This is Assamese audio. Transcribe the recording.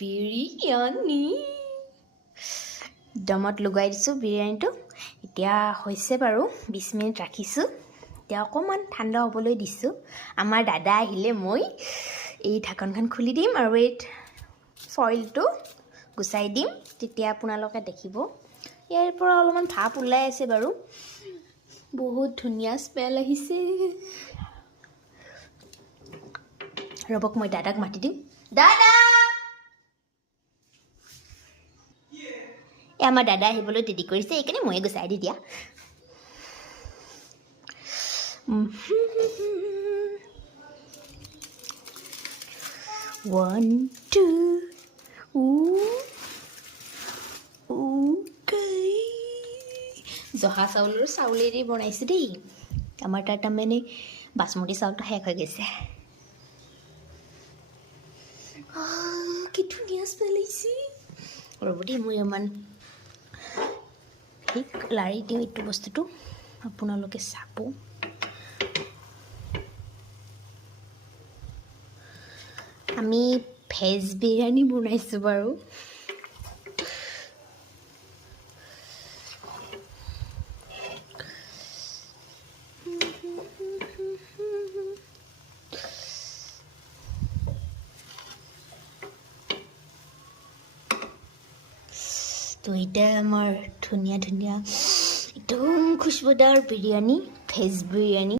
বিৰিয়ানী দমত লগাই দিছোঁ বিৰিয়ানীটো এতিয়া হৈছে বাৰু 20 মিনিট ৰাখিছোঁ এতিয়া অকণমান ঠাণ্ডা হ'বলৈ দিছোঁ আমাৰ দাদা আহিলে মই এই ঢাকনখন খুলি দিম আৰু এই ফইলটো গুচাই দিম তেতিয়া আপোনালোকে দেখিব ইয়াৰ পৰা অলপমান ভাপ ওলাই আছে বাৰু বহুত ধুনীয়া স্মেল আহিছে ৰবক মই দাদাক মাতি দিম দাদা আমাৰ দাদা আহিবলৈ দেৰি কৰিছে এইকাৰণে ময়ে গুচাই দি দিয়া One, two, okay. জহা চাউলৰ চাউলেৰে বনাইছে দেই আমাৰ তাত তাৰমানে বাসমতি চাউলটো শেষ হৈ গৈছে কি ধুনীয়া স্মেল আহিছে ৰ'ব দেই মই ইমান ঠিক লাৰি দিওঁ এইটো বস্তুটো আপোনালোকে চাব আমি ভেজ বিৰিয়ানী বনাইছোঁ বাৰু তো এটা আমাৰ ধুনীয়া ধুনীয়া একদম খুশবুদাৰ বিৰিয়ানী ভেজ বিৰিয়ানী